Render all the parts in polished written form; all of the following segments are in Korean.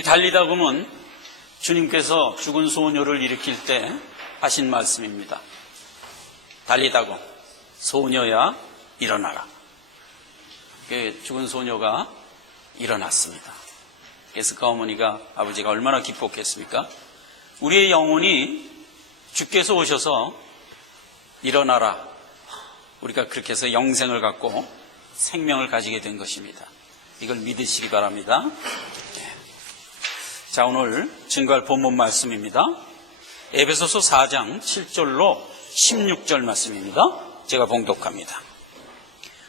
이 달리다 보면 주님께서 죽은 소녀를 일으킬 때 하신 말씀입니다. 달리다고 소녀야 일어나라. 죽은 소녀가 일어났습니다. 그래서 그 어머니가 아버지가 얼마나 기뻤겠습니까? 우리의 영혼이 주께서 오셔서 일어나라. 우리가 그렇게 해서 영생을 갖고 생명을 가지게 된 것입니다. 이걸 믿으시기 바랍니다. 자, 오늘 증거할 본문 말씀입니다. 에베소서 4장 7절로 16절 말씀입니다. 제가 봉독합니다.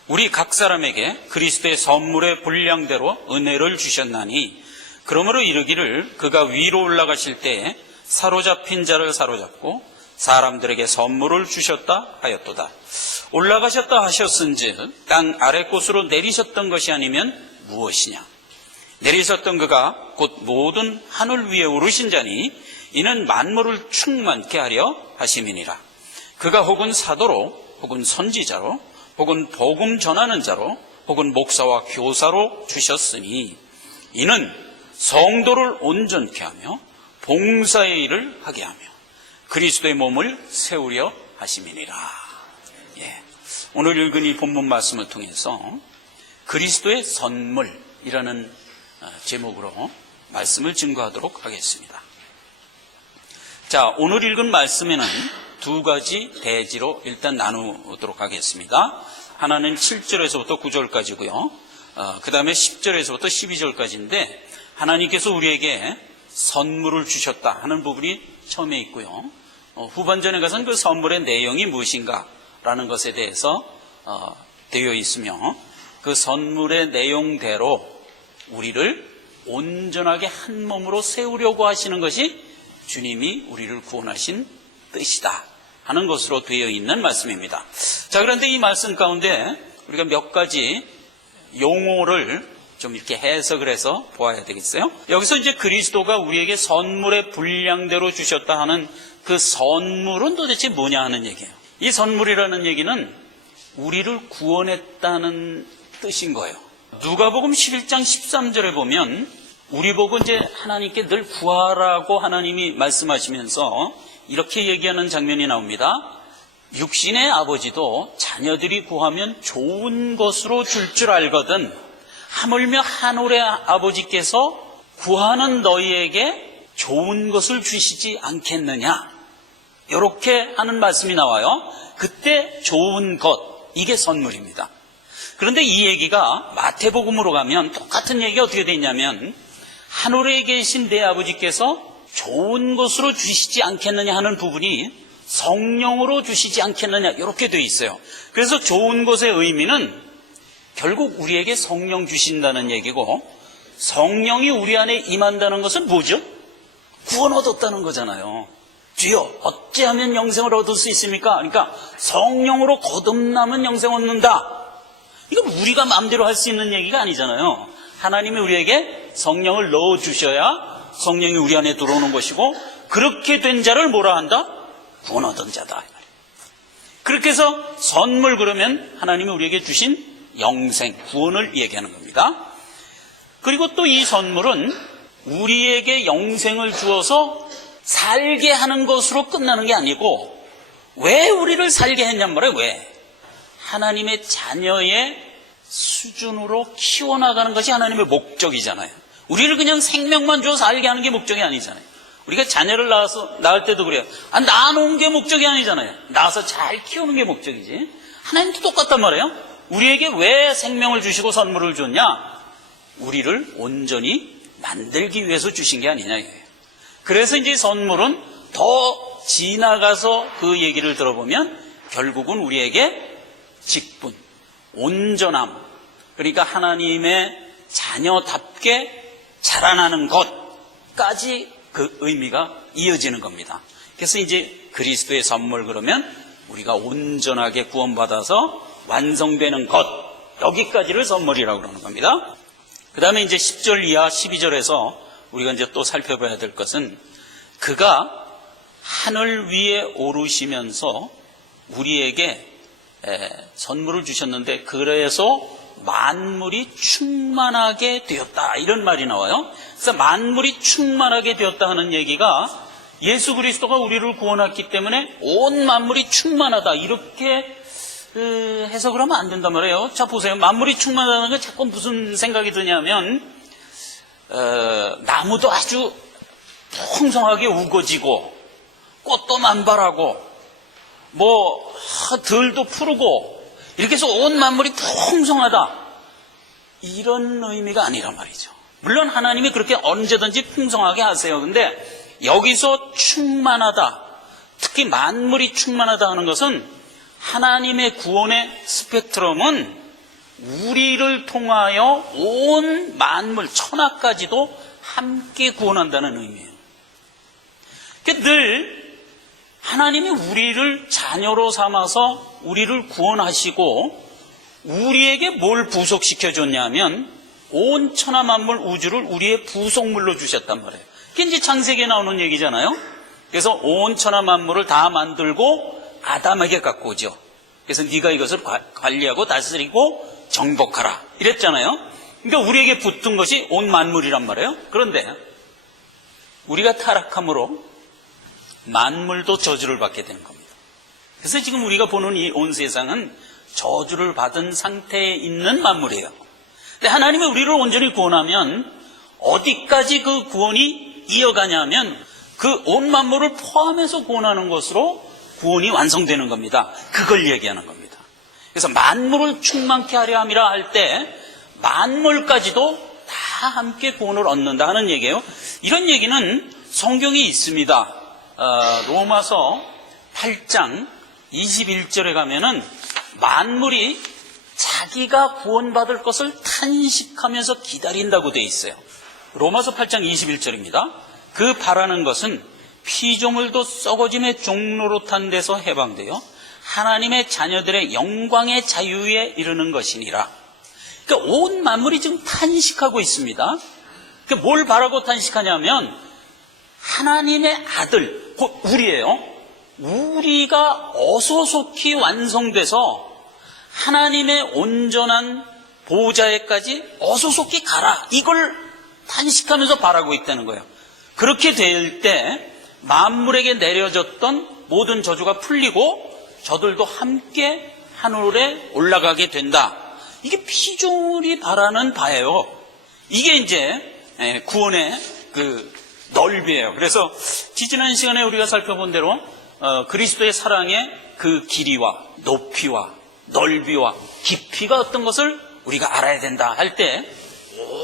우리 각 사람에게 그리스도의 선물의 분량대로 은혜를 주셨나니 그러므로 이르기를 그가 위로 올라가실 때에 사로잡힌 자를 사로잡고 사람들에게 선물을 주셨다 하였도다. 올라가셨다 하셨은즉 땅 아래 곳으로 내리셨던 것이 아니면 무엇이냐? 내리셨던 그가 곧 모든 하늘 위에 오르신 자니 이는 만물을 충만케 하려 하심이니라. 그가 혹은 사도로 혹은 선지자로 혹은 복음 전하는 자로 혹은 목사와 교사로 주셨으니 이는 성도를 온전케 하며 봉사의 일을 하게 하며 그리스도의 몸을 세우려 하심이니라. 오늘 읽은 이 본문 말씀을 통해서 그리스도의 선물이라는 제목으로 말씀을 증거하도록 하겠습니다. 자, 오늘 읽은 말씀에는 두 가지 대지로 일단 나누도록 하겠습니다. 하나는 7절에서부터 9절까지고요. 그 다음에 10절에서부터 12절까지인데 하나님께서 우리에게 선물을 주셨다 하는 부분이 처음에 있고요. 후반전에 가서는 그 선물의 내용이 무엇인가라는 것에 대해서 되어 있으며 그 선물의 내용대로 우리를 온전하게 한 몸으로 세우려고 하시는 것이 주님이 우리를 구원하신 뜻이다 하는 것으로 되어 있는 말씀입니다. 자, 그런데 이 말씀 가운데 우리가 몇 가지 용어를 좀 이렇게 해석을 해서 보아야 되겠어요. 여기서 이제 그리스도가 우리에게 선물의 분량대로 주셨다 하는 그 선물은 도대체 뭐냐 하는 얘기예요. 이 선물이라는 얘기는 우리를 구원했다는 뜻인 거예요. 누가복음 11장 13절에 보면 우리 보고 이제 하나님께 늘 구하라고 하나님이 말씀하시면서 이렇게 얘기하는 장면이 나옵니다. 육신의 아버지도 자녀들이 구하면 좋은 것으로 줄 줄 알거든 하물며 하늘의 아버지께서 구하는 너희에게 좋은 것을 주시지 않겠느냐, 이렇게 하는 말씀이 나와요. 그때 좋은 것, 이게 선물입니다. 그런데 이 얘기가 마태복음으로 가면 똑같은 얘기가 어떻게 되어 있냐면 하늘에 계신 내 아버지께서 좋은 것으로 주시지 않겠느냐 하는 부분이 성령으로 주시지 않겠느냐 이렇게 되어 있어요. 그래서 좋은 것의 의미는 결국 우리에게 성령 주신다는 얘기고, 성령이 우리 안에 임한다는 것은 뭐죠? 구원 얻었다는 거잖아요. 주여 어찌하면 영생을 얻을 수 있습니까? 그러니까 성령으로 거듭나면 영생 얻는다. 이건 우리가 마음대로 할 수 있는 얘기가 아니잖아요. 하나님이 우리에게 성령을 넣어주셔야 성령이 우리 안에 들어오는 것이고, 그렇게 된 자를 뭐라 한다? 구원 얻은 자다. 그렇게 해서 선물, 그러면 하나님이 우리에게 주신 영생, 구원을 얘기하는 겁니다. 그리고 또 이 선물은 우리에게 영생을 주어서 살게 하는 것으로 끝나는 게 아니고, 왜 우리를 살게 했냔 말이에요. 왜? 하나님의 자녀의 수준으로 키워나가는 것이 하나님의 목적이잖아요. 우리를 그냥 생명만 줘서 살게 하는 게 목적이 아니잖아요. 우리가 자녀를 낳을 때도 그래요. 낳아놓은 게 목적이 아니잖아요. 낳아서 잘 키우는 게 목적이지. 하나님도 똑같단 말이에요. 우리에게 왜 생명을 주시고 선물을 줬냐? 우리를 온전히 만들기 위해서 주신 게 아니냐 이거예요. 그래서 이제 선물은 더 지나가서 그 얘기를 들어보면 결국은 우리에게 직분, 온전함, 그러니까 하나님의 자녀답게 자라나는 것까지 그 의미가 이어지는 겁니다. 그래서 이제 그리스도의 선물, 그러면 우리가 온전하게 구원받아서 완성되는 것, 여기까지를 선물이라고 그러는 겁니다. 그 다음에 이제 10절 이하 12절에서 우리가 이제 또 살펴봐야 될 것은 그가 하늘 위에 오르시면서 우리에게 선물을 주셨는데, 그래서 만물이 충만하게 되었다, 이런 말이 나와요. 그래서 만물이 충만하게 되었다 하는 얘기가 예수 그리스도가 우리를 구원했기 때문에 온 만물이 충만하다, 이렇게 해석을 하면 안 된단 말이에요. 자, 보세요. 만물이 충만하다는 게 자꾸 무슨 생각이 드냐면 나무도 아주 풍성하게 우거지고 꽃도 만발하고 들도 푸르고 이렇게 해서 온 만물이 풍성하다, 이런 의미가 아니란 말이죠. 물론 하나님이 그렇게 언제든지 풍성하게 하세요. 근데 여기서 충만하다, 특히 만물이 충만하다 하는 것은 하나님의 구원의 스펙트럼은 우리를 통하여 온 만물, 천하까지도 함께 구원한다는 의미예요. 그러니까 늘 하나님이 우리를 자녀로 삼아서 우리를 구원하시고 우리에게 뭘 부속시켜줬냐면 온 천하 만물 우주를 우리의 부속물로 주셨단 말이에요. 그게 이제 창세기에 나오는 얘기잖아요. 그래서 온 천하 만물을 다 만들고 아담에게 갖고 오죠. 그래서 네가 이것을 관리하고 다스리고 정복하라, 이랬잖아요. 그러니까 우리에게 붙은 것이 온 만물이란 말이에요. 그런데 우리가 타락함으로 만물도 저주를 받게 되는 겁니다. 그래서 지금 우리가 보는 이 온 세상은 저주를 받은 상태에 있는 만물이에요. 근데 하나님이 우리를 온전히 구원하면 어디까지 그 구원이 이어가냐면 그 온 만물을 포함해서 구원하는 것으로 구원이 완성되는 겁니다. 그걸 얘기하는 겁니다. 그래서 만물을 충만케 하려 함이라 할 때 만물까지도 다 함께 구원을 얻는다 하는 얘기예요. 이런 얘기는 성경이 있습니다. 로마서 8장 21절에 가면은 만물이 자기가 구원받을 것을 탄식하면서 기다린다고 되어 있어요. 로마서 8장 21절입니다. 그 바라는 것은 피조물도 썩어짐의 종로로 탄 데서 해방되어 하나님의 자녀들의 영광의 자유에 이르는 것이니라. 그러니까 온 만물이 지금 탄식하고 있습니다. 그러니까 뭘 바라고 탄식하냐면 하나님의 아들, 곧 우리예요. 우리가 어소속히 완성돼서 하나님의 온전한 보호자에까지 어소속히 가라, 이걸 탄식하면서 바라고 있다는 거예요. 그렇게 될 때 만물에게 내려졌던 모든 저주가 풀리고 저들도 함께 하늘에 올라가게 된다. 이게 피조물이 바라는 바예요. 이게 이제 구원의 그 넓이에요. 그래서 지지난 시간에 우리가 살펴본 대로 그리스도의 사랑의 그 길이와 높이와 넓이와 깊이가 어떤 것을 우리가 알아야 된다 할 때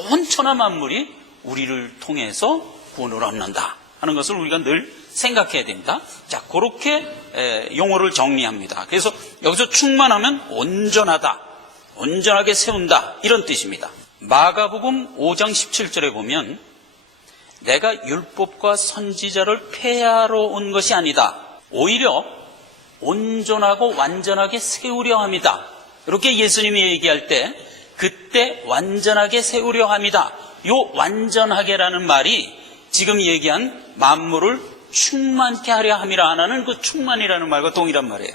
온 천하 만물이 우리를 통해서 구원을 얻는다 하는 것을 우리가 늘 생각해야 됩니다. 자, 그렇게 용어를 정리합니다. 그래서 여기서 충만하면 온전하다, 온전하게 세운다, 이런 뜻입니다. 마가복음 5장 17절에 보면 내가 율법과 선지자를 폐하러 온 것이 아니다, 오히려 온전하고 완전하게 세우려 합니다. 이렇게 예수님이 얘기할 때 그때 완전하게 세우려 합니다. 요 완전하게라는 말이 지금 얘기한 만물을 충만케 하려 함이라 하는 그 충만이라는 말과 동일한 말이에요.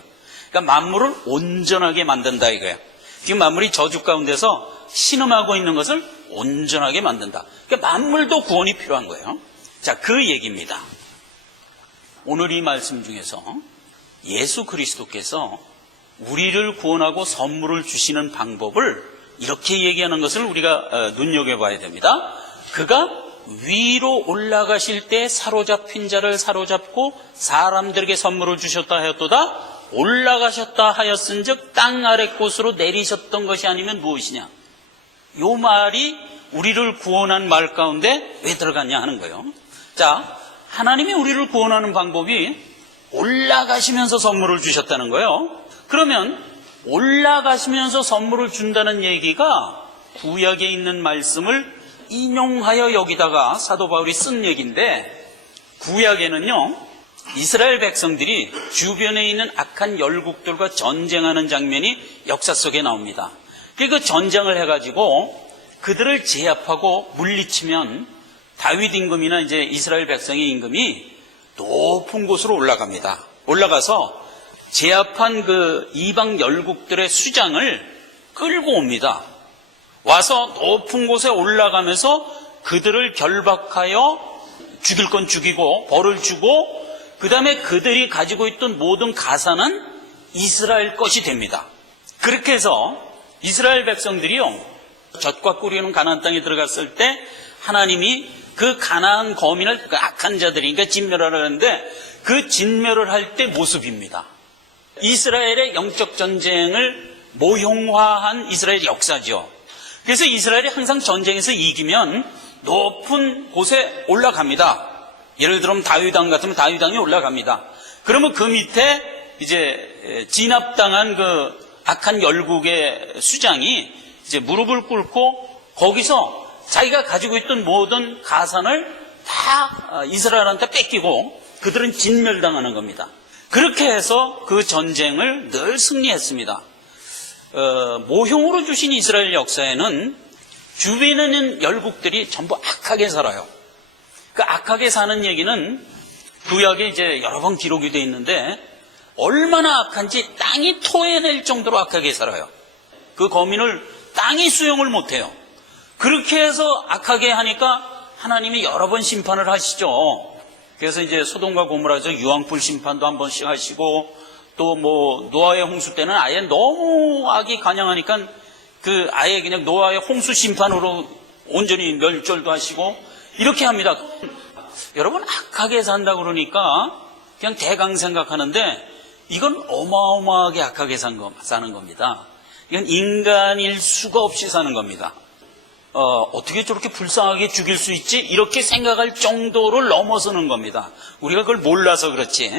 그러니까 만물을 온전하게 만든다 이거예요. 지금 만물이 저주 가운데서 신음하고 있는 것을 온전하게 만든다. 그러니까 만물도 구원이 필요한 거예요. 자, 그 얘기입니다. 오늘 이 말씀 중에서 예수 그리스도께서 우리를 구원하고 선물을 주시는 방법을 이렇게 얘기하는 것을 우리가 눈여겨봐야 됩니다. 그가 위로 올라가실 때 사로잡힌 자를 사로잡고 사람들에게 선물을 주셨다 하였도다. 올라가셨다 하였은즉 땅 아래 곳으로 내리셨던 것이 아니면 무엇이냐. 요 말이 우리를 구원한 말 가운데 왜 들어갔냐 하는 거예요. 자, 하나님이 우리를 구원하는 방법이 올라가시면서 선물을 주셨다는 거예요. 그러면 올라가시면서 선물을 준다는 얘기가 구약에 있는 말씀을 인용하여 여기다가 사도 바울이 쓴 얘기인데, 구약에는요 이스라엘 백성들이 주변에 있는 악한 열국들과 전쟁하는 장면이 역사 속에 나옵니다. 그 전쟁을 해가지고 그들을 제압하고 물리치면 다윗 임금이나 이제 이스라엘 백성의 임금이 높은 곳으로 올라갑니다. 올라가서 제압한 그 이방 열국들의 수장을 끌고 옵니다. 와서 높은 곳에 올라가면서 그들을 결박하여 죽일 건 죽이고 벌을 주고 그 다음에 그들이 가지고 있던 모든 가산은 이스라엘 것이 됩니다. 그렇게 해서 이스라엘 백성들이요, 젖과 꿀이 흐르는 가나안 땅에 들어갔을 때 하나님이 그 가나안 거민을, 그 악한 자들이니까 진멸하라 하는데 그 진멸을 할 때 모습입니다. 이스라엘의 영적 전쟁을 모형화한 이스라엘 역사죠. 그래서 이스라엘이 항상 전쟁에서 이기면 높은 곳에 올라갑니다. 예를 들면 다윗왕 같으면 다윗왕이 올라갑니다. 그러면 그 밑에 이제 진압당한 그 악한 열국의 수장이 이제 무릎을 꿇고 거기서 자기가 가지고 있던 모든 가산을 다 이스라엘한테 뺏기고 그들은 진멸당하는 겁니다. 그렇게 해서 그 전쟁을 늘 승리했습니다. 모형으로 주신 이스라엘 역사에는 주변에 있는 열국들이 전부 악하게 살아요. 그 악하게 사는 얘기는 구약에 이제 여러 번 기록이 되어 있는데 얼마나 악한지 땅이 토해낼 정도로 악하게 살아요. 그 거민을 땅이 수용을 못해요. 그렇게 해서 악하게 하니까 하나님이 여러 번 심판을 하시죠. 그래서 이제 소돔과 고모라에서 유황불 심판도 한 번씩 하시고 또 뭐 노아의 홍수 때는 아예 너무 악이 간영하니까 그 아예 그냥 노아의 홍수 심판으로 온전히 멸절도 하시고 이렇게 합니다. 여러분 악하게 산다 그러니까 그냥 대강 생각하는데 이건 어마어마하게 악하게 사는 겁니다. 이건 인간일 수가 없이 사는 겁니다. 어떻게 저렇게 불쌍하게 죽일 수 있지? 이렇게 생각할 정도를 넘어서는 겁니다. 우리가 그걸 몰라서 그렇지.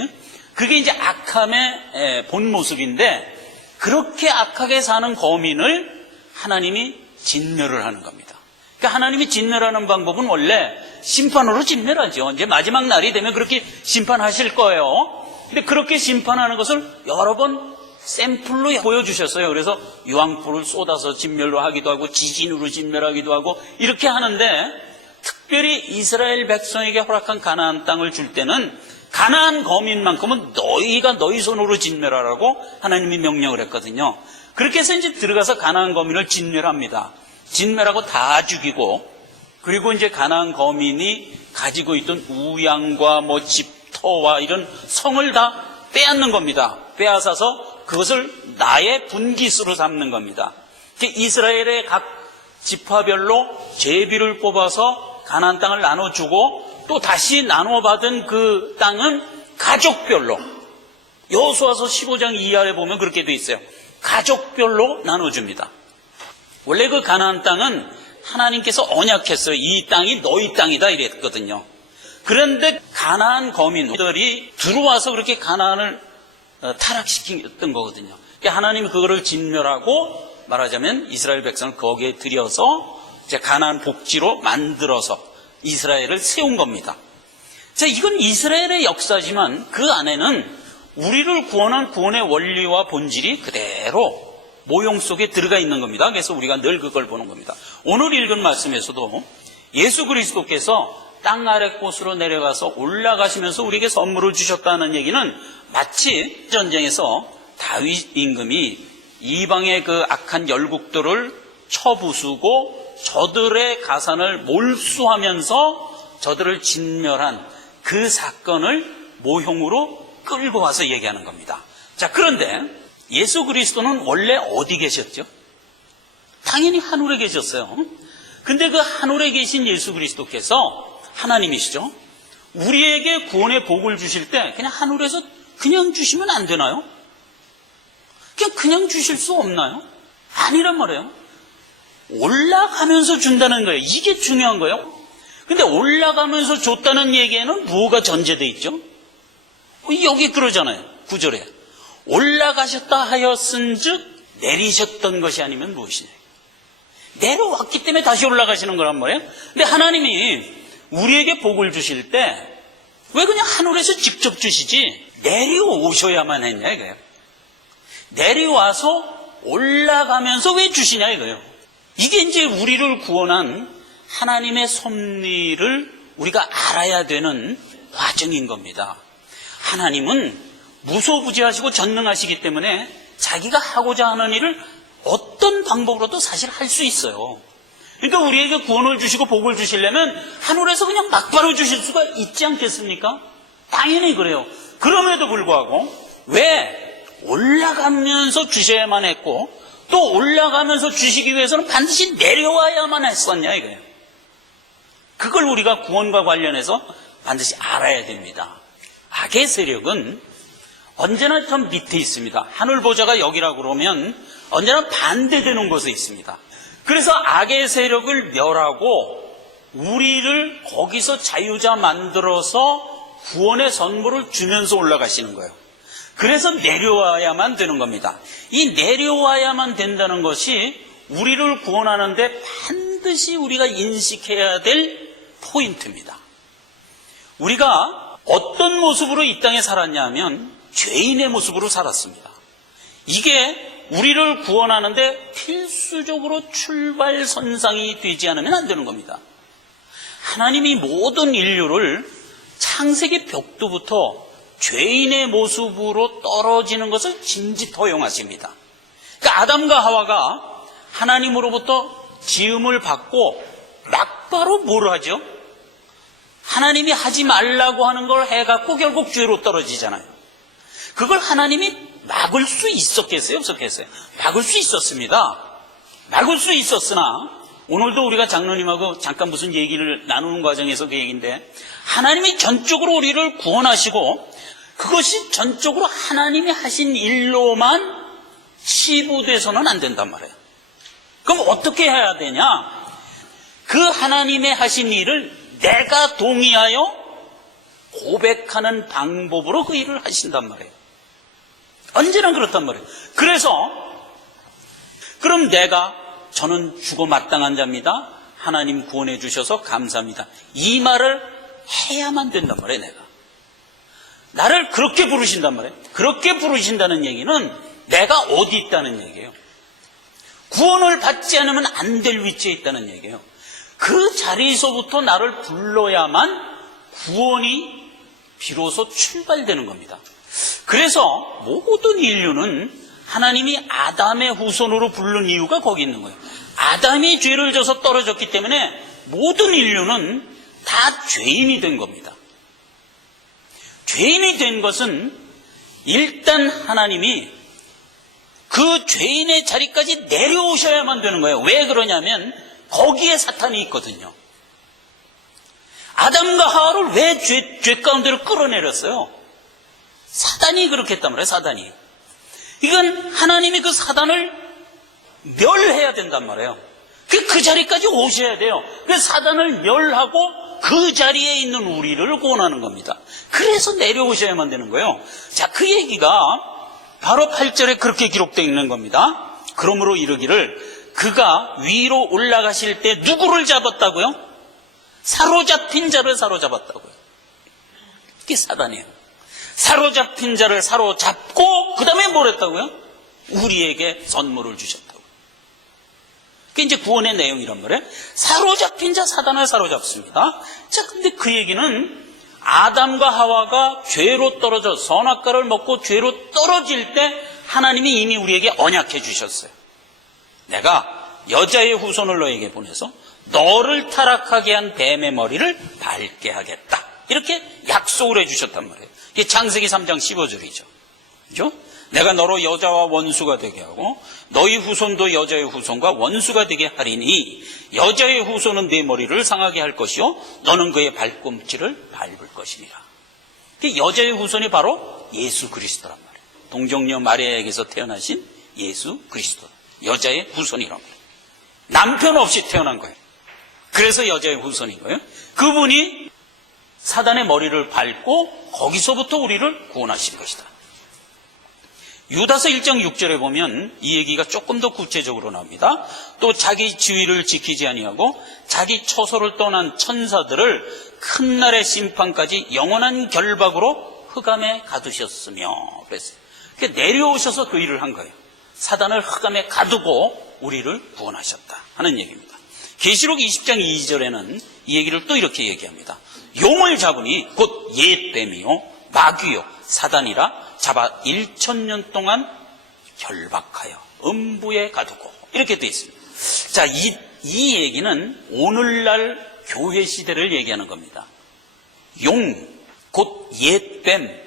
그게 이제 악함의 본 모습인데 그렇게 악하게 사는 거민을 하나님이 진멸을 하는 겁니다. 그러니까 하나님이 진멸하는 방법은 원래 심판으로 진멸하죠. 이제 마지막 날이 되면 그렇게 심판하실 거예요. 근데 그렇게 심판하는 것을 여러 번 샘플로 보여주셨어요. 그래서 유황불을 쏟아서 진멸로 하기도 하고 지진으로 진멸하기도 하고 이렇게 하는데 특별히 이스라엘 백성에게 허락한 가나안 땅을 줄 때는 가나안 거민만큼은 너희가 너희 손으로 진멸하라고 하나님이 명령을 했거든요. 그렇게 해서 이제 들어가서 가나안 거민을 진멸합니다. 진멸하고 다 죽이고 그리고 이제 가나안 거민이 가지고 있던 우양과 뭐 집터와 이런 성을 다 빼앗는 겁니다. 빼앗아서 그것을 나의 분깃으로 삼는 겁니다. 이스라엘의 각 지파별로 제비를 뽑아서 가나안 땅을 나눠주고 또 다시 나눠받은 그 땅은 가족별로 여호수아서 15장 이하에 보면 그렇게 돼 있어요. 가족별로 나눠줍니다. 원래 그 가나안 땅은 하나님께서 언약했어요. 이 땅이 너희 땅이다 이랬거든요. 그런데 가나안 거민들이 들어와서 그렇게 가나안을 타락시켰던 거거든요. 그러니까 하나님이 그거를 진멸하고 말하자면 이스라엘 백성을 거기에 들여서 이제 가나안 복지로 만들어서 이스라엘을 세운 겁니다. 자, 이건 이스라엘의 역사지만 그 안에는 우리를 구원한 구원의 원리와 본질이 그대로 모형 속에 들어가 있는 겁니다. 그래서 우리가 늘 그걸 보는 겁니다. 오늘 읽은 말씀에서도 예수 그리스도께서 땅 아래 곳으로 내려가서 올라가시면서 우리에게 선물을 주셨다는 얘기는 마치 전쟁에서 다윗 임금이 이방의 그 악한 열국들을 쳐부수고 저들의 가산을 몰수하면서 저들을 진멸한 그 사건을 모형으로 끌고 와서 얘기하는 겁니다. 자, 그런데 예수 그리스도는 원래 어디 계셨죠? 당연히 하늘에 계셨어요. 근데 그 하늘에 계신 예수 그리스도께서 하나님이시죠. 우리에게 구원의 복을 주실 때 그냥 하늘에서 그냥 주시면 안 되나요? 그냥 주실 수 없나요? 아니란 말이에요. 올라가면서 준다는 거예요. 이게 중요한 거예요. 근데 올라가면서 줬다는 얘기에는 뭐가 전제되어 있죠? 여기 그러잖아요. 9절에 올라가셨다 하였은즉 내리셨던 것이 아니면 무엇이냐. 내려왔기 때문에 다시 올라가시는 거란 말이에요. 근데 하나님이 우리에게 복을 주실 때 왜 그냥 하늘에서 직접 주시지 내려오셔야만 했냐 이거예요. 내려와서 올라가면서 왜 주시냐 이거예요. 이게 이제 우리를 구원한 하나님의 섭리를 우리가 알아야 되는 과정인 겁니다. 하나님은 무소부지하시고 전능하시기 때문에 자기가 하고자 하는 일을 어떤 방법으로도 사실 할 수 있어요. 그러니까 우리에게 구원을 주시고 복을 주시려면 하늘에서 그냥 막바로 주실 수가 있지 않겠습니까? 당연히 그래요. 그럼에도 불구하고 왜 올라가면서 주셔야만 했고 또 올라가면서 주시기 위해서는 반드시 내려와야만 했었냐 이거예요. 그걸 우리가 구원과 관련해서 반드시 알아야 됩니다. 악의 세력은 언제나 좀 밑에 있습니다. 하늘 보좌가 여기라고 그러면 언제나 반대되는 곳에 있습니다. 그래서 악의 세력을 멸하고 우리를 거기서 자유자 만들어서 구원의 선물을 주면서 올라가시는 거예요. 그래서 내려와야만 되는 겁니다. 이 내려와야만 된다는 것이 우리를 구원하는데 반드시 우리가 인식해야 될 포인트입니다. 우리가 어떤 모습으로 이 땅에 살았냐 하면 죄인의 모습으로 살았습니다. 이게 우리를 구원하는데 필수적으로 출발선상이 되지 않으면 안 되는 겁니다. 하나님이 모든 인류를 창세기 벽두부터 죄인의 모습으로 떨어지는 것을 짐짓 허용하십니다. 그러니까 아담과 하와가 하나님으로부터 지음을 받고 막바로 뭘 하죠? 하나님이 하지 말라고 하는 걸 해갖고 결국 죄로 떨어지잖아요. 그걸 하나님이 막을 수 있었겠어요? 없었겠어요? 막을 수 있었습니다. 막을 수 있었으나 오늘도 우리가 장로님하고 잠깐 무슨 얘기를 나누는 과정에서 그 얘기인데 하나님이 전적으로 우리를 구원하시고 그것이 전적으로 하나님이 하신 일로만 치부돼서는 안 된단 말이에요. 그럼 어떻게 해야 되냐? 그 하나님의 하신 일을 내가 동의하여 고백하는 방법으로 그 일을 하신단 말이에요. 언제나 그렇단 말이에요. 그래서 그럼 저는 죽어 마땅한 자입니다. 하나님 구원해 주셔서 감사합니다. 이 말을 해야만 된단 말이에요. 내가 나를 그렇게 부르신단 말이에요. 그렇게 부르신다는 얘기는 내가 어디 있다는 얘기예요. 구원을 받지 않으면 안 될 위치에 있다는 얘기예요. 그 자리에서부터 나를 불러야만 구원이 비로소 출발되는 겁니다. 그래서 모든 인류는 하나님이 아담의 후손으로 부른 이유가 거기 있는 거예요. 아담이 죄를 져서 떨어졌기 때문에 모든 인류는 다 죄인이 된 겁니다. 죄인이 된 것은 일단 하나님이 그 죄인의 자리까지 내려오셔야만 되는 거예요. 왜 그러냐면 거기에 사탄이 있거든요. 아담과 하와를 왜 죄 가운데로 끌어내렸어요? 사단이 그렇게 했단 말이에요. 사단이. 이건 하나님이 그 사단을 멸해야 된단 말이에요. 그 자리까지 오셔야 돼요. 그래서 사단을 멸하고 그 자리에 있는 우리를 구원하는 겁니다. 그래서 내려오셔야만 되는 거예요. 자, 그 얘기가 바로 8절에 그렇게 기록되어 있는 겁니다. 그러므로 이르기를 그가 위로 올라가실 때 누구를 잡았다고요? 사로잡힌 자를 사로잡았다고요. 그게 사단이에요. 사로잡힌 자를 사로잡고 그 다음에 뭘 했다고요? 우리에게 선물을 주셨다고. 그게 이제 구원의 내용이란 말이에요. 사로잡힌 자 사단을 사로잡습니다. 자, 근데 그 얘기는 아담과 하와가 죄로 떨어져 선악과를 먹고 죄로 떨어질 때 하나님이 이미 우리에게 언약해 주셨어요. 내가 여자의 후손을 너에게 보내서 너를 타락하게 한 뱀의 머리를 밟게 하겠다. 이렇게 약속을 해 주셨단 말이에요. 이게 창세기 3장 15절이죠. 그죠? 내가 너로 여자와 원수가 되게 하고 너희 후손도 여자의 후손과 원수가 되게 하리니 여자의 후손은 네 머리를 상하게 할 것이요 너는 그의 발꿈치를 밟을 것이니라. 여자의 후손이 바로 예수 그리스도란 말이에요. 동정녀 마리아에게서 태어나신 예수 그리스도. 여자의 후손이란 말이에요. 남편 없이 태어난 거예요. 그래서 여자의 후손인 거예요. 그분이 사단의 머리를 밟고 거기서부터 우리를 구원하실 것이다. 유다서 1장 6절에 보면 이 얘기가 조금 더 구체적으로 나옵니다. 또 자기 지위를 지키지 아니하고 자기 처소를 떠난 천사들을 큰 날의 심판까지 영원한 결박으로 흑암에 가두셨으며 그랬어요. 그러니까 내려오셔서 그 일을 한 거예요. 사단을 흑암에 가두고 우리를 구원하셨다 하는 얘기입니다. 계시록 20장 2절에는 이 얘기를 또 이렇게 얘기합니다. 용을 잡으니 곧 옛뱀이요 마귀요 사단이라 잡아 1000년 동안 결박하여 음부에 가두고 이렇게 되어 있습니다. 자, 이 얘기는 오늘날 교회 시대를 얘기하는 겁니다. 용, 곧 옛뱀,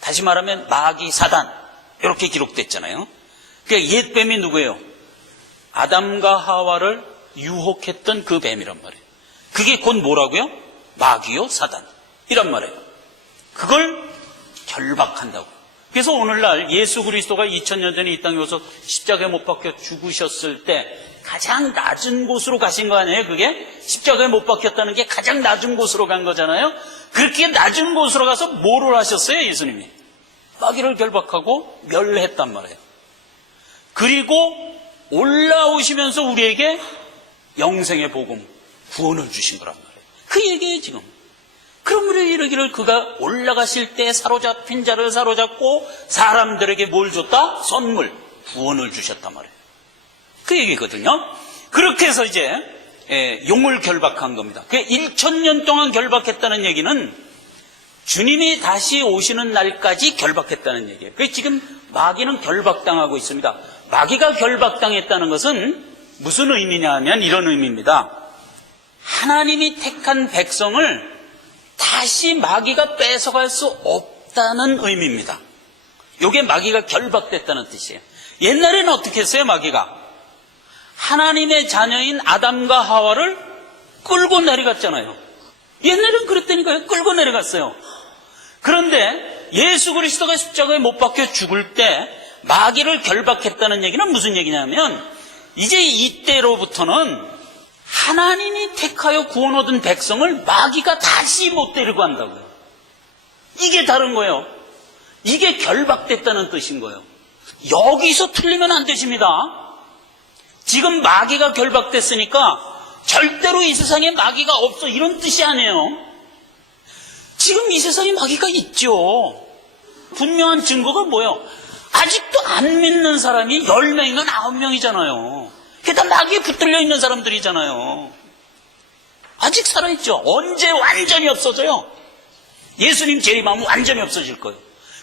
다시 말하면 마귀, 사단 이렇게 기록됐잖아요. 그러니까 옛뱀이 누구예요? 아담과 하와를 유혹했던 그 뱀이란 말이에요. 그게 곧 뭐라고요? 마귀요, 사단 이란 말이에요. 그걸 결박한다고. 그래서 오늘날 예수 그리스도가 2000년 전에 이 땅에 오셔서 십자가에 못 박혀 죽으셨을 때 가장 낮은 곳으로 가신 거 아니에요? 그게 십자가에 못 박혔다는 게 가장 낮은 곳으로 간 거잖아요. 그렇게 낮은 곳으로 가서 뭐를 하셨어요? 예수님이 마귀를 결박하고 멸했단 말이에요. 그리고 올라오시면서 우리에게 영생의 복음, 구원을 주신 거란 말이에요. 그 얘기예요 지금. 그럼 우리 이르기를 그가 올라가실 때 사로잡힌 자를 사로잡고 사람들에게 뭘 줬다? 선물, 구원을 주셨단 말이에요. 그 얘기거든요. 그렇게 해서 이제 용을 결박한 겁니다. 그 1000년 동안 결박했다는 얘기는 주님이 다시 오시는 날까지 결박했다는 얘기예요. 그래서 지금 마귀는 결박당하고 있습니다. 마귀가 결박당했다는 것은 무슨 의미냐 하면 이런 의미입니다. 하나님이 택한 백성을 다시 마귀가 뺏어갈 수 없다는 의미입니다. 이게 마귀가 결박됐다는 뜻이에요. 옛날에는 어떻게 했어요? 마귀가 하나님의 자녀인 아담과 하와를 끌고 내려갔잖아요. 옛날에는 그랬다니까요. 끌고 내려갔어요. 그런데 예수 그리스도가 십자가에 못 박혀 죽을 때 마귀를 결박했다는 얘기는 무슨 얘기냐면 이제 이때로부터는 하나님이 택하여 구원 얻은 백성을 마귀가 다시 못 데리고 간다고요. 이게 다른 거예요. 이게 결박됐다는 뜻인 거예요. 여기서 틀리면 안 되십니다. 지금 마귀가 결박됐으니까 절대로 이 세상에 마귀가 없어 이런 뜻이 아니에요. 지금 이 세상에 마귀가 있죠. 분명한 증거가 뭐예요? 아직도 안 믿는 사람이 10명이면 9명이잖아요. 그게 다 마귀에 붙들려 있는 사람들이잖아요. 아직 살아있죠. 언제 완전히 없어져요? 예수님 재림하면 완전히 없어질 거예요.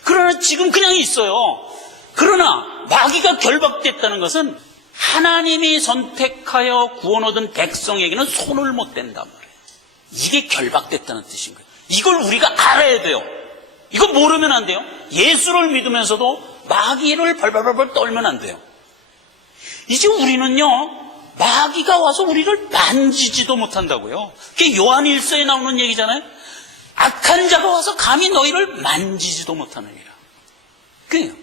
그러나 지금 그냥 있어요. 그러나 마귀가 결박됐다는 것은 하나님이 선택하여 구원 얻은 백성에게는 손을 못 댄단 말이에요. 이게 결박됐다는 뜻인 거예요. 이걸 우리가 알아야 돼요. 이거 모르면 안 돼요. 예수를 믿으면서도 마귀를 벌벌벌 떨면 안 돼요. 이제 우리는요, 마귀가 와서 우리를 만지지도 못한다고요. 그게 요한 1서에 나오는 얘기잖아요. 악한 자가 와서 감히 너희를 만지지도 못하느니라.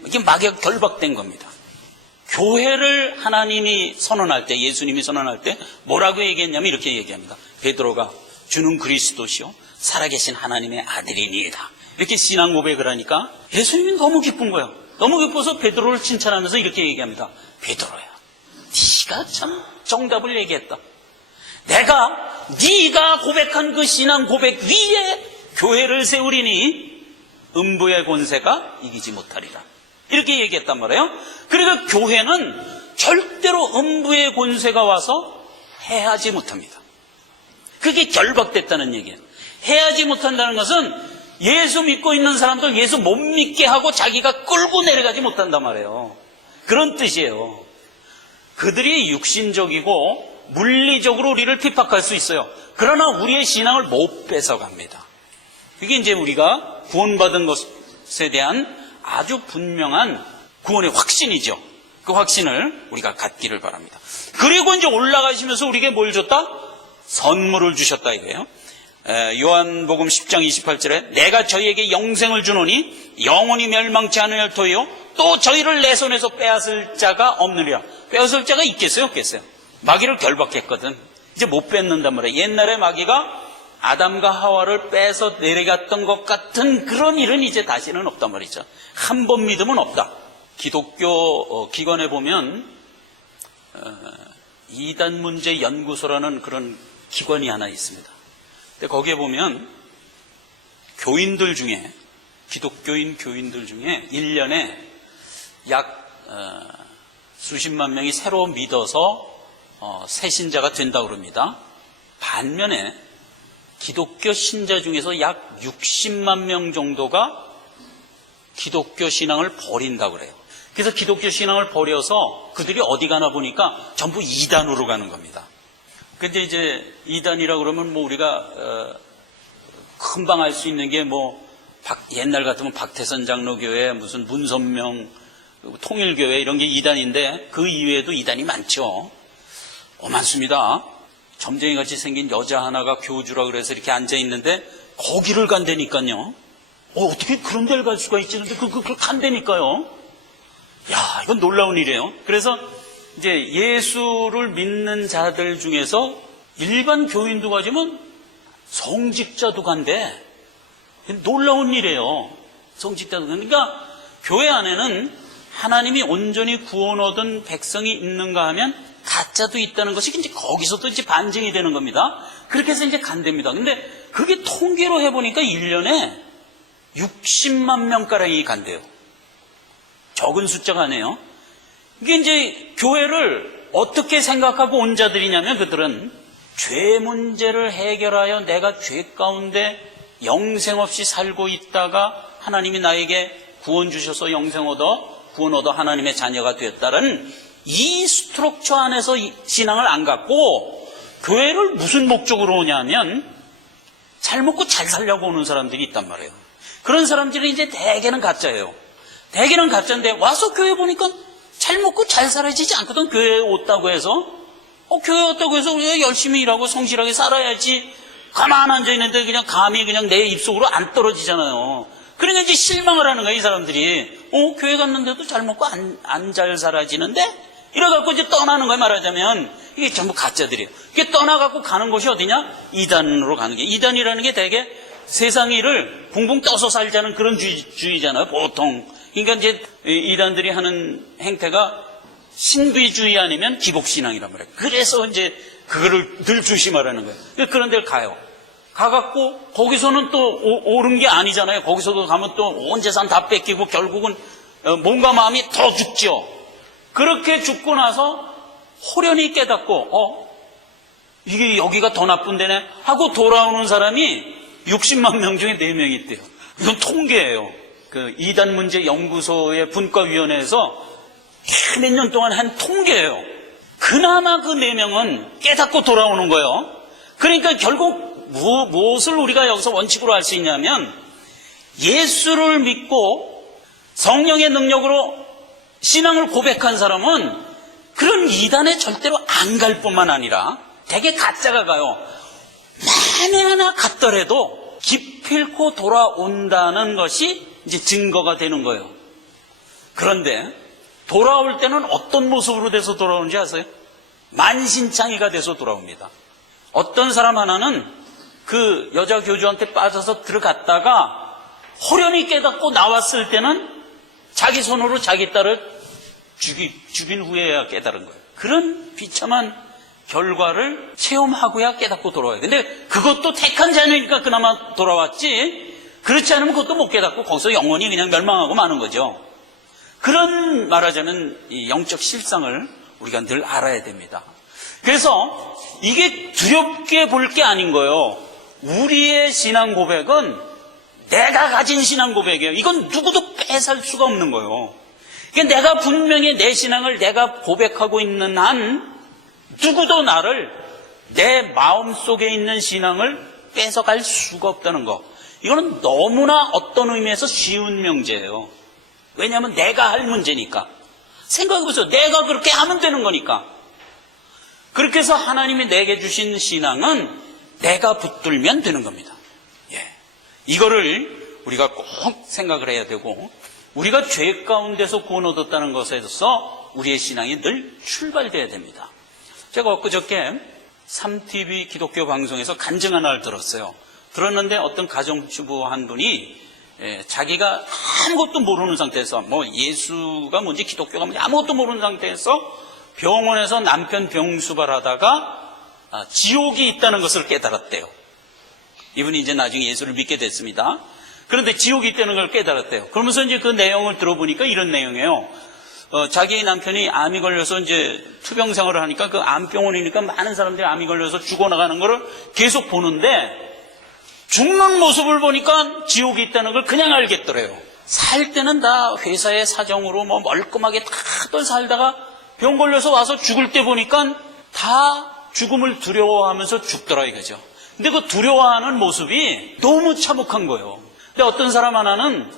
이게 마귀가 결박된 겁니다. 교회를 하나님이 선언할 때, 예수님이 선언할 때 뭐라고 얘기했냐면 이렇게 얘기합니다. 베드로가 주는 그리스도시요 살아계신 하나님의 아들이니이다. 이렇게 신앙 고백을 하니까 예수님이 너무 기쁜 거예요. 너무 기뻐서 베드로를 칭찬하면서 이렇게 얘기합니다. 베드로야, 네가 참 정답을 얘기했다. 네가 고백한 그 신앙 고백 위에 교회를 세우리니 음부의 권세가 이기지 못하리라. 이렇게 얘기했단 말이에요. 그러니까 교회는 절대로 음부의 권세가 와서 해하지 못합니다. 그게 결박됐다는 얘기예요. 해하지 못한다는 것은 예수 믿고 있는 사람들 예수 못 믿게 하고 자기가 끌고 내려가지 못한단 말이에요. 그런 뜻이에요. 그들이 육신적이고 물리적으로 우리를 핍박할 수 있어요. 그러나 우리의 신앙을 못 뺏어갑니다. 그게 이제 우리가 구원받은 것에 대한 아주 분명한 구원의 확신이죠. 그 확신을 우리가 갖기를 바랍니다. 그리고 이제 올라가시면서 우리에게 뭘 줬다? 선물을 주셨다 이거예요. 요한복음 10장 28절에 내가 저희에게 영생을 주노니 영원히 멸망치 않을 터이요 또 저희를 내 손에서 빼앗을 자가 없느니라. 빼앗을 자가 있겠어요? 없겠어요? 마귀를 결박했거든. 이제 못 뺏는단 말이에요. 옛날에 마귀가 아담과 하와를 빼서 내려갔던 것 같은 그런 일은 이제 다시는 없단 말이죠. 한 번 믿으면 없다. 기독교 기관에 보면 이단 문제 연구소라는 그런 기관이 하나 있습니다. 근데 거기에 보면 교인들 중에 기독교인 교인들 중에 1년에 약 수십만 명이 새로 믿어서 새 신자가 된다고 그럽니다. 반면에 기독교 신자 중에서 약 60만 명 정도가 기독교 신앙을 버린다고 그래요. 그래서 기독교 신앙을 버려서 그들이 어디 가나 보니까 전부 이단으로 가는 겁니다. 근데 이제 이단이라 그러면 뭐 우리가 금방 알 수 있는 게 뭐 옛날 같으면 박태선 장로교회, 무슨 문선명 통일교회 이런 게 이단인데 그 이외에도 이단이 많죠. 많습니다. 점쟁이 같이 생긴 여자 하나가 교주라 그래서 이렇게 앉아 있는데 거기를 간다니까요. 어떻게 그런 데를 갈 수가 있지? 근데 그걸 간다니까요. 야, 이건 놀라운 일이에요. 그래서 이제 예수를 믿는 자들 중에서 일반 교인도 가지면 성직자도 간대. 놀라운 일이에요. 성직자도 간대. 그러니까 교회 안에는 하나님이 온전히 구원 얻은 백성이 있는가 하면 가짜도 있다는 것이 이제 거기서도 이제 반증이 되는 겁니다. 그렇게 해서 이제 간답니다. 근데 그게 통계로 해보니까 1년에 60만 명가량이 간대요. 적은 숫자가 아니에요. 이게 이제 교회를 어떻게 생각하고 온 자들이냐면 그들은 죄 문제를 해결하여 내가 죄 가운데 영생 없이 살고 있다가 하나님이 나에게 구원 주셔서 영생 얻어 구원 얻어 하나님의 자녀가 되었다는 이 스트럭처 안에서 신앙을 안 갖고 교회를 무슨 목적으로 오냐면 잘 먹고 잘 살려고 오는 사람들이 있단 말이에요. 그런 사람들이 이제 대개는 가짜예요. 대개는 가짜인데 와서 교회 보니까 잘 먹고 잘 살아지지 않거든. 교회에 왔다고 해서 교회에 왔다고 해서 우리가 열심히 일하고 성실하게 살아야지 가만 앉아 있는데 그냥 감이 그냥 내 입속으로 안 떨어지잖아요. 그러니까 이제 실망을 하는 거예요, 이 사람들이. 교회 갔는데도 잘 먹고 안 잘 살아지는데? 이래갖고 이제 떠나는 거예요, 말하자면. 이게 전부 가짜들이에요. 이게 떠나갖고 가는 곳이 어디냐? 이단으로 가는 게. 이단이라는 게 되게 세상 일을 붕붕 떠서 살자는 그런 주의잖아요, 보통. 그러니까 이제 이단들이 하는 행태가 신비주의 아니면 기복신앙이란 말이에요. 그래서 이제 그거를 늘 조심하라는 거예요. 그런 데를 가요. 가갖고 거기서는 또 옳은 게 아니잖아요. 거기서도 가면 또 온 재산 다 뺏기고 결국은 몸과 마음이 더 죽죠. 그렇게 죽고 나서 호련히 깨닫고 이게 여기가 더 나쁜 데네 하고 돌아오는 사람이 60만 명 중에 4명이 있대요. 이건 통계예요. 그 이단 문제 연구소의 분과위원회에서 몇 년 동안 한 통계예요. 그나마 그 4명은 깨닫고 돌아오는 거예요. 그러니까 결국 무엇을 우리가 여기서 원칙으로 할 수 있냐면 예수를 믿고 성령의 능력으로 신앙을 고백한 사람은 그런 이단에 절대로 안 갈 뿐만 아니라 되게 가짜가 가요. 만에 하나 갔더라도 기필코 돌아온다는 것이 이제 증거가 되는 거예요. 그런데 돌아올 때는 어떤 모습으로 돼서 돌아오는지 아세요? 만신창이가 돼서 돌아옵니다. 어떤 사람 하나는 그 여자 교주한테 빠져서 들어갔다가 호련히 깨닫고 나왔을 때는 자기 손으로 자기 딸을 죽인 후에야 깨달은 거예요. 그런 비참한 결과를 체험하고야 깨닫고 돌아와요. 근데 그것도 택한 자녀니까 그나마 돌아왔지, 그렇지 않으면 그것도 못 깨닫고 거기서 영원히 그냥 멸망하고 마는 거죠. 그런 말하자면 이 영적 실상을 우리가 늘 알아야 됩니다. 그래서 이게 두렵게 볼 게 아닌 거예요. 우리의 신앙 고백은 내가 가진 신앙 고백이에요. 이건 누구도 뺏을 수가 없는 거예요. 그러니까 내가 분명히 내 신앙을 내가 고백하고 있는 한 누구도 나를 내 마음속에 있는 신앙을 뺏어갈 수가 없다는 거. 이거는 너무나 어떤 의미에서 쉬운 명제예요. 왜냐하면 내가 할 문제니까. 생각해보세요. 내가 그렇게 하면 되는 거니까. 그렇게 해서 하나님이 내게 주신 신앙은 내가 붙들면 되는 겁니다. 이거를 우리가 꼭 생각을 해야 되고, 우리가 죄 가운데서 구원 얻었다는 것에서 우리의 신앙이 늘 출발돼야 됩니다. 제가 엊그저께 3TV 기독교 방송에서 간증 하나를 들었어요. 들었는데 어떤 가정주부 한 분이 자기가 아무것도 모르는 상태에서 예수가 뭔지 기독교가 뭔지 아무것도 모르는 상태에서 병원에서 남편 병수발하다가 지옥이 있다는 것을 깨달았대요. 이분이 이제 나중에 예수를 믿게 됐습니다. 그런데 지옥이 있다는 걸 깨달았대요. 그러면서 이제 그 내용을 들어보니까 이런 내용이에요. 자기 남편이 암이 걸려서 이제 투병 생활을 하니까 그 암병원이니까 많은 사람들이 암이 걸려서 죽어나가는 거를 계속 보는데 죽는 모습을 보니까 지옥이 있다는 걸 그냥 알겠더래요. 살 때는 다 회사의 사정으로 뭐 멀끔하게 다들 살다가 병 걸려서 와서 죽을 때 보니까 다 죽음을 두려워하면서 죽더라 이거죠. 근데 그 두려워하는 모습이 너무 참혹한 거예요. 근데 어떤 사람 하나는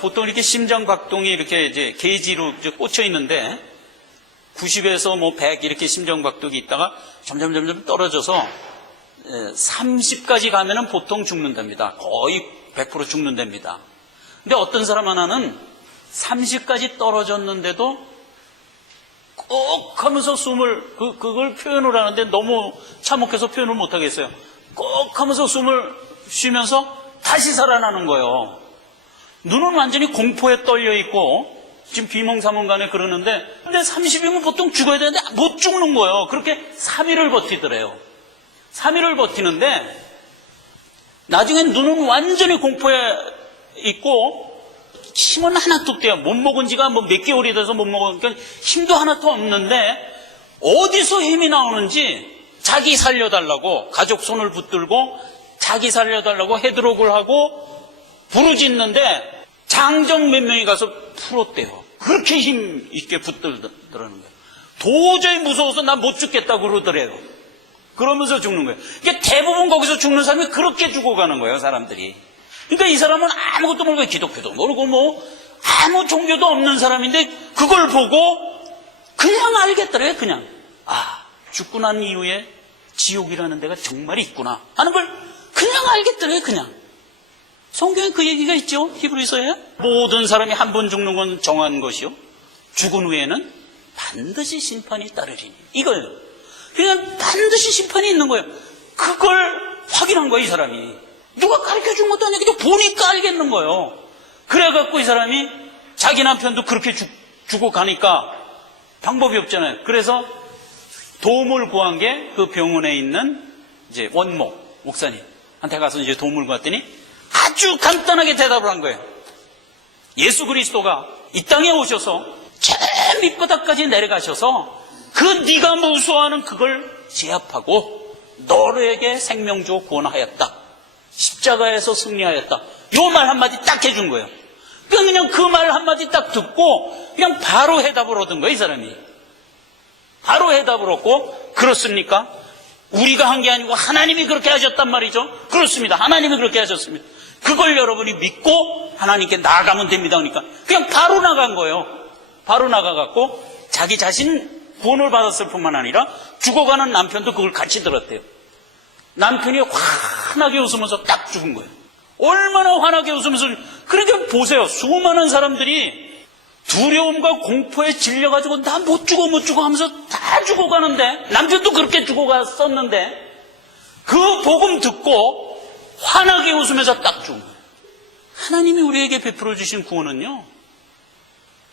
보통 이렇게 심장박동이 이렇게 이제 게이지로 이제 꽂혀 있는데 90에서 뭐 100 이렇게 심장박동이 있다가 점점 떨어져서 30까지 가면은 보통 죽는답니다. 거의 100% 죽는답니다. 근데 어떤 사람 하나는 30까지 떨어졌는데도 꼭 하면서 숨을 그걸 표현을 하는데 너무 참혹해서 표현을 못 하겠어요. 꼭 하면서 숨을 쉬면서 다시 살아나는 거예요. 눈은 완전히 공포에 떨려 있고 지금 비몽사몽간에 그러는데 근데 30이면 보통 죽어야 되는데 못 죽는 거예요. 그렇게 3일을 버티더래요. 3일을 버티는데 나중엔 눈은 완전히 공포에 있고 힘은 하나도 없대요. 못 먹은 지가 뭐 몇 개월이 돼서 못 먹으니까 힘도 하나도 없는데 어디서 힘이 나오는지 자기 살려달라고 가족 손을 붙들고 자기 살려달라고 헤드록을 하고 부르짖는데 장정 몇 명이 가서 풀었대요. 그렇게 힘 있게 붙들더라는 거예요. 도저히 무서워서 나 못 죽겠다고 그러더래요. 그러면서 죽는 거예요. 그러니까 대부분 거기서 죽는 사람이 그렇게 죽어가는 거예요, 사람들이. 그러니까 이 사람은 아무것도 모르고 기독교도 모르고 뭐 아무 종교도 없는 사람인데 그걸 보고 그냥 알겠더래요. 그냥 죽고 난 이후에 지옥이라는 데가 정말 있구나 하는 걸 그냥 알겠더래요. 그냥 성경에 그 얘기가 있죠. 히브리서에 모든 사람이 한 번 죽는 건 정한 것이요 죽은 후에는 반드시 심판이 따르리니 이거예요. 그냥 반드시 심판이 있는 거예요. 그걸 확인한 거예요. 이 사람이 누가 가르쳐준 것도 아니고 그냥 보니까 알겠는 거예요. 그래갖고 이 사람이 자기 남편도 그렇게 죽어가니까 방법이 없잖아요. 그래서 도움을 구한 게 그 병원에 있는 이제 원목 목사님한테 가서 이제 도움을 구했더니 아주 간단하게 대답을 한 거예요. 예수 그리스도가 이 땅에 오셔서 저 밑바닥까지 내려가셔서 그 네가 무서워하는 그걸 제압하고 너에게 생명 주어 구원하였다. 십자가에서 승리하였다. 요 말 한마디 딱 해준 거예요. 그냥 그 말 한마디 딱 듣고 그냥 바로 해답을 얻은 거예요. 이 사람이 바로 해답을 얻고 그렇습니까? 우리가 한 게 아니고 하나님이 그렇게 하셨단 말이죠. 그렇습니다. 하나님이 그렇게 하셨습니다. 그걸 여러분이 믿고 하나님께 나아가면 됩니다. 그러니까 그냥 바로 나간 거예요. 바로 나가갖고 자기 자신 구원을 받았을 뿐만 아니라 죽어가는 남편도 그걸 같이 들었대요. 남편이 환하게 웃으면서 딱 죽은 거예요. 얼마나 환하게 웃으면서. 그러니까 보세요. 수많은 사람들이 두려움과 공포에 질려가지고 나 못 죽어 하면서 다 죽어가는데 남편도 그렇게 죽어갔었는데 그 복음 듣고 환하게 웃으면서 딱 죽은 거예요. 하나님이 우리에게 베풀어 주신 구원은요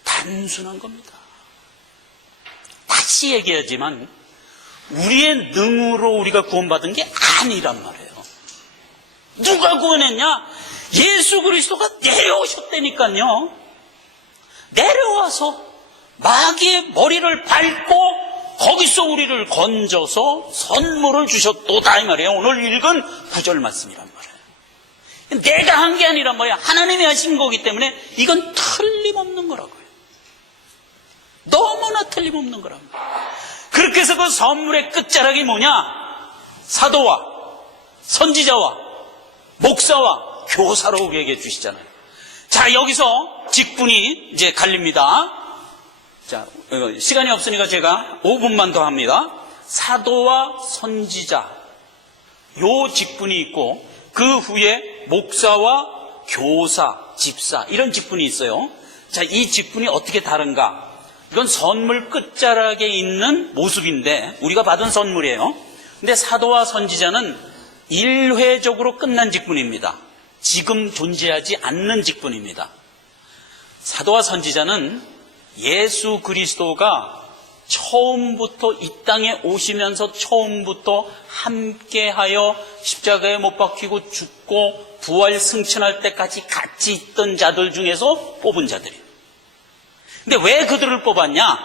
단순한 겁니다. 다시 얘기하지만 우리의 능으로 우리가 구원받은 게 아니란 말이에요. 누가 구원했냐? 예수 그리스도가 내려오셨다니까요. 내려와서 마귀의 머리를 밟고 거기서 우리를 건져서 선물을 주셨도다 이 말이에요. 오늘 읽은 9절 말씀이란 말이에요. 내가 한 게 아니란 말이에요. 하나님이 하신 거기 때문에 이건 틀림없는 거라고요. 너무나 틀림없는 거랍니다. 그렇게 해서 그 선물의 끝자락이 뭐냐? 사도와 선지자와 목사와 교사로 우리에게 주시잖아요. 자, 여기서 직분이 이제 갈립니다. 자, 시간이 없으니까 제가 5분만 더 합니다. 사도와 선지자, 요 직분이 있고 그 후에 목사와 교사, 집사 이런 직분이 있어요. 자, 이 직분이 어떻게 다른가? 이건 선물 끝자락에 있는 모습인데 우리가 받은 선물이에요. 근데 사도와 선지자는 일회적으로 끝난 직분입니다. 지금 존재하지 않는 직분입니다. 사도와 선지자는 예수 그리스도가 처음부터 이 땅에 오시면서 처음부터 함께하여 십자가에 못 박히고 죽고 부활 승천할 때까지 같이 있던 자들 중에서 뽑은 자들이에요. 근데 왜 그들을 뽑았냐?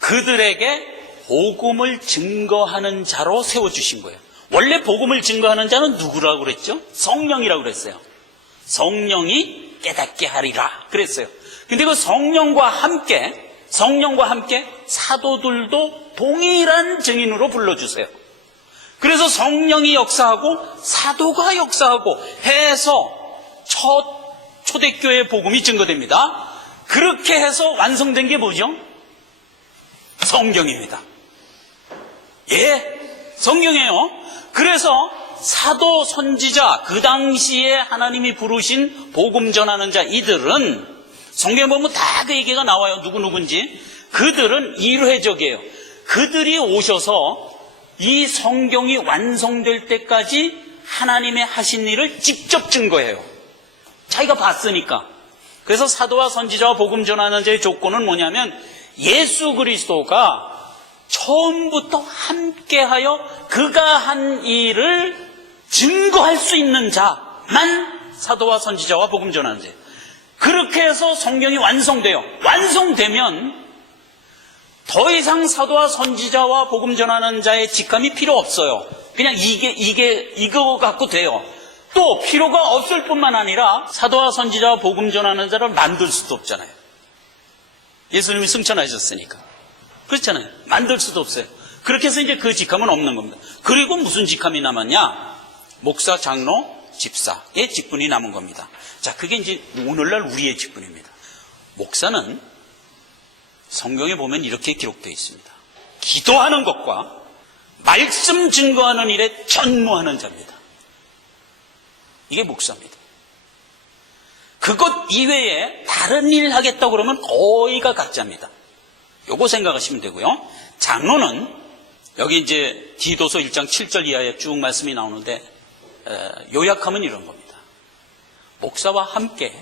그들에게 복음을 증거하는 자로 세워주신 거예요. 원래 복음을 증거하는 자는 누구라고 그랬죠? 성령이라고 그랬어요. 성령이 깨닫게 하리라 그랬어요. 근데 그 성령과 함께 사도들도 동일한 증인으로 불러주세요. 그래서 성령이 역사하고 사도가 역사하고 해서 첫 초대교회 복음이 증거됩니다. 그렇게 해서 완성된 게 뭐죠? 성경입니다. 예, 성경이에요. 그래서 사도, 선지자, 그 당시에 하나님이 부르신 복음 전하는 자, 이들은 성경에 보면 다 그 얘기가 나와요. 누구인지. 그들은 일회적이에요. 그들이 오셔서 이 성경이 완성될 때까지 하나님의 하신 일을 직접 증거해요. 자기가 봤으니까. 그래서 사도와 선지자와 복음 전하는 자의 조건은 뭐냐면 예수 그리스도가 처음부터 함께하여 그가 한 일을 증거할 수 있는 자만 사도와 선지자와 복음 전하는 자예요. 그렇게 해서 성경이 완성돼요. 완성되면 더 이상 사도와 선지자와 복음 전하는 자의 직함이 필요 없어요. 그냥 이거 갖고 돼요. 또 필요가 없을 뿐만 아니라 사도와 선지자와 복음 전하는 자를 만들 수도 없잖아요. 예수님이 승천하셨으니까. 그렇잖아요. 만들 수도 없어요. 그렇게 해서 이제 그 직함은 없는 겁니다. 그리고 무슨 직함이 남았냐? 목사, 장로, 집사의 직분이 남은 겁니다. 자, 그게 이제 오늘날 우리의 직분입니다. 목사는 성경에 보면 이렇게 기록되어 있습니다. 기도하는 것과 말씀 증거하는 일에 전무하는 자입니다. 이게 목사입니다. 그것 이외에 다른 일 하겠다고 그러면 거의가 가짜입니다. 요거 생각하시면 되고요. 장로는 여기 이제 디도서 1장 7절 이하에 쭉 말씀이 나오는데 요약하면 이런 겁니다. 목사와 함께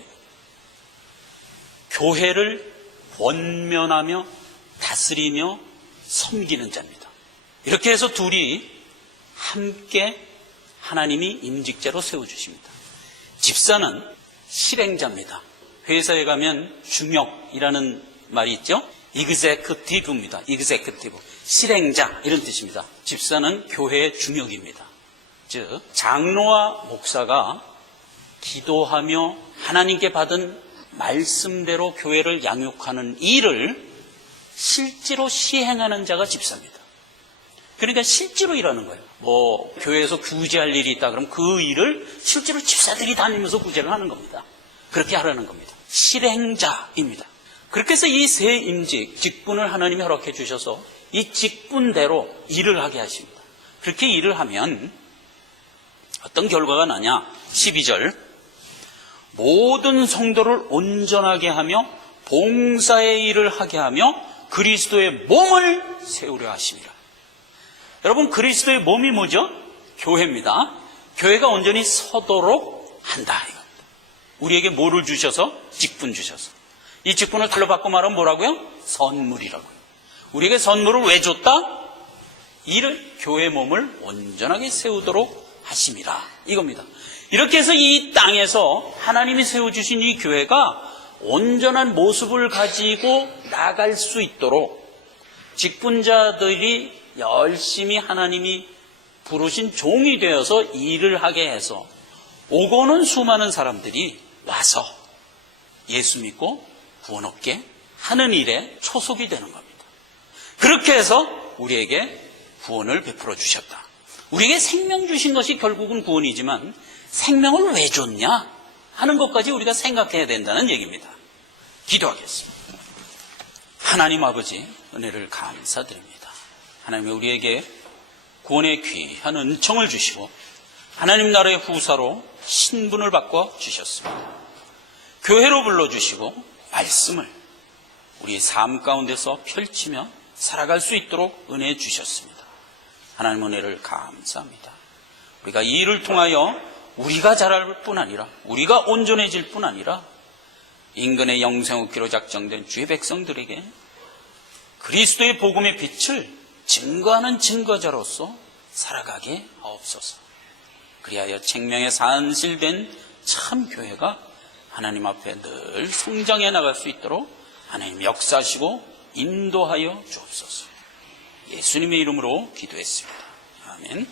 교회를 권면하며 다스리며 섬기는 자입니다. 이렇게 해서 둘이 함께 하나님이 임직자로 세워주십니다. 집사는 실행자입니다. 회사에 가면 중역이라는 말이 있죠. executive입니다. executive. 실행자 이런 뜻입니다. 집사는 교회의 중역입니다. 즉 장로와 목사가 기도하며 하나님께 받은 말씀대로 교회를 양육하는 일을 실제로 시행하는 자가 집사입니다. 그러니까 실제로 일하는 거예요. 뭐 교회에서 구제할 일이 있다 그러면 그 일을 실제로 집사들이 다니면서 구제를 하는 겁니다. 그렇게 하라는 겁니다. 실행자입니다. 그렇게 해서 이 세 임직, 직분을 하나님이 허락해 주셔서 이 직분대로 일을 하게 하십니다. 그렇게 일을 하면 어떤 결과가 나냐? 12절 모든 성도를 온전하게 하며 봉사의 일을 하게 하며 그리스도의 몸을 세우려 하심이라. 여러분, 그리스도의 몸이 뭐죠? 교회입니다. 교회가 온전히 서도록 한다 이겁니다. 우리에게 뭐를 주셔서? 직분 주셔서. 이 직분을 달러 받고 말하면 뭐라고요? 선물이라고요. 우리에게 선물을 왜 줬다? 이를 교회 몸을 온전하게 세우도록 하심이라 이겁니다. 이렇게 해서 이 땅에서 하나님이 세워주신 이 교회가 온전한 모습을 가지고 나갈 수 있도록 직분자들이 열심히 하나님이 부르신 종이 되어서 일을 하게 해서 오고는 수많은 사람들이 와서 예수 믿고 구원 얻게 하는 일에 초석이 되는 겁니다. 그렇게 해서 우리에게 구원을 베풀어 주셨다. 우리에게 생명 주신 것이 결국은 구원이지만 생명을 왜 줬냐 하는 것까지 우리가 생각해야 된다는 얘기입니다. 기도하겠습니다. 하나님 아버지, 은혜를 감사드립니다. 하나님이 우리에게 구원의 귀한 은총을 주시고 하나님 나라의 후사로 신분을 바꿔 주셨습니다. 교회로 불러주시고 말씀을 우리의 삶 가운데서 펼치며 살아갈 수 있도록 은혜 주셨습니다. 하나님 은혜를 감사합니다. 우리가 이 일을 통하여 우리가 자랄 뿐 아니라 우리가 온전해질 뿐 아니라 인근의 영생 얻기로 작정된 주의 백성들에게 그리스도의 복음의 빛을 증거하는 증거자로서 살아가게 하옵소서. 그리하여 생명의 산실된 참 교회가 하나님 앞에 늘 성장해 나갈 수 있도록 하나님 역사하시고 인도하여 주옵소서. 예수님의 이름으로 기도했습니다. 아멘.